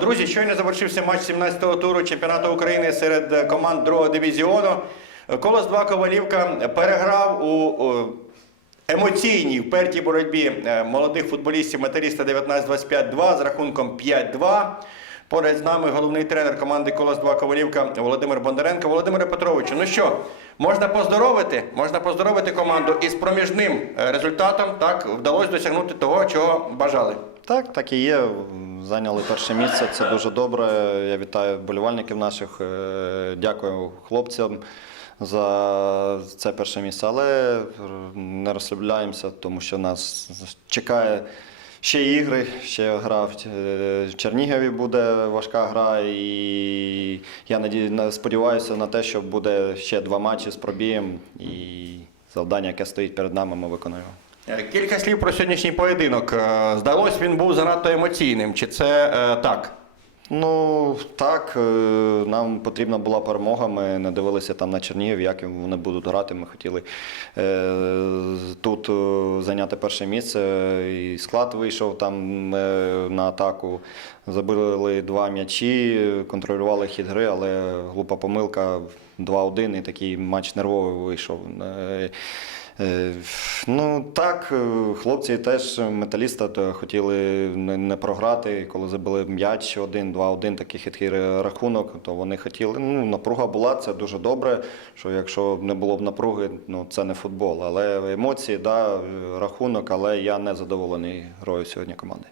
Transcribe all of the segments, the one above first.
Друзі, щойно завершився матч 17-го туру чемпіонату України серед е, команд другого дивізіону. Колос 2 Ковалівка переграв у емоційній впертій боротьбі е, молодих футболістів металіста 19-25-2 з рахунком 5-2. Поряд з нами головний тренер команди Колос 2 Ковалівка Володимир Бондаренко. Володимире Петровичу, ну що, можна поздоровити? Можна поздоровити команду із проміжним е, результатом. Так вдалося досягнути того, чого бажали. Так, так і є. Зайняли перше місце. Це дуже добре. Я вітаю болівальників наших. Е, Дякую хлопцям за це перше місце. Але не розслабляємося, тому що нас чекає ще ігри, ще гра в е, Чернігові буде важка гра. І я сподіваюся на те, що буде ще два матчі з пробієм. І завдання, яке стоїть перед нами, ми виконуємо. Е, Кілька слів про сьогоднішній поєдинок. Е, Здалось, він був занадто емоційним. Чи це так? Ну так, е, нам потрібна була перемога. Ми не дивилися там на Чернігів, як вони будуть грати. Ми хотіли е, тут е, зайняти перше місце. І склад вийшов там на атаку. Забили два м'ячі, контролювали хід гри, але глупа помилка 2-1 і такий матч нервовий вийшов. Е, Ну так, е, хлопці теж металіста хотіли не, не програти. Коли забили м'яч 1-2-1, такий хиткий рахунок, то вони хотіли. Ну, напруга була, це дуже добре. Що якщо б не було б напруги, ну це не футбол. Але емоції, да, рахунок, але я не задоволений грою сьогодні команди.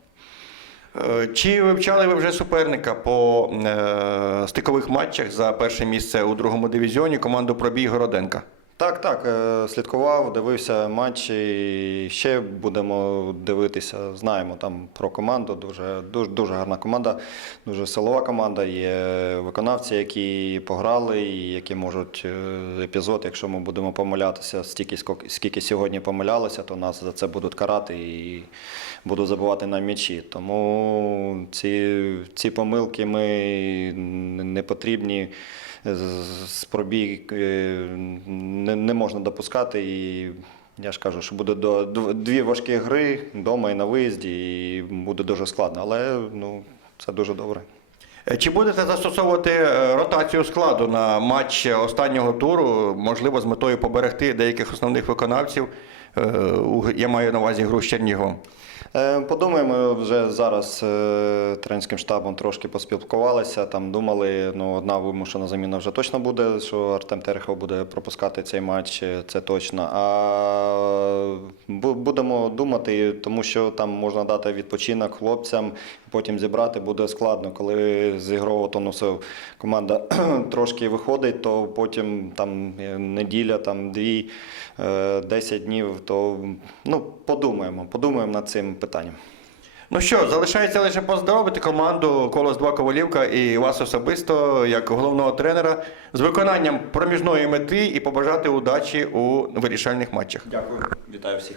Е, Чи вивчали ви вже суперника по е, стикових матчах за перше місце у другому дивізіоні команду Пробій Городенка? Так, так, е, слідкував, дивився матчі. Ще будемо дивитися. Знаємо там про команду. Дуже, дуже, дуже гарна команда, дуже силова команда. Є виконавці, які пограли, і які можуть е, епізод. Якщо ми будемо помилятися, стільки скільки- сьогодні помилялися, то нас за це будуть карати і будуть забивати на м'ячі. Тому ці, ці помилки ми не потрібні з- пробій е, не, можна допускати. І я ж кажу, що буде до, дві важкі гри вдома і на виїзді, і буде дуже складно. Але ну, це дуже добре. Е, Чи будете застосовувати е, ротацію складу на матч останнього туру, можливо, з метою поберегти деяких основних виконавців? Е, Я маю на увазі гру з Черніговом. Е, Подумаємо, вже зараз е, тренерським штабом трошки поспілкувалися. Там думали, ну одна вимушена заміна вже точно буде, що Артем Терехов буде пропускати цей матч, це точно. А будемо думати, тому що там можна дати відпочинок хлопцям, потім зібрати буде складно. Коли з ігрового тонусу команда трошки виходить, то потім там неділя, там дві, 10 днів, то ну подумаємо, подумаємо над цим питанням. Ну що, залишається лише поздоровити команду Колос 2 Ковалівка і вас особисто, як головного тренера, з виконанням проміжної мети і побажати удачі у вирішальних матчах. Дякую, вітаю всіх.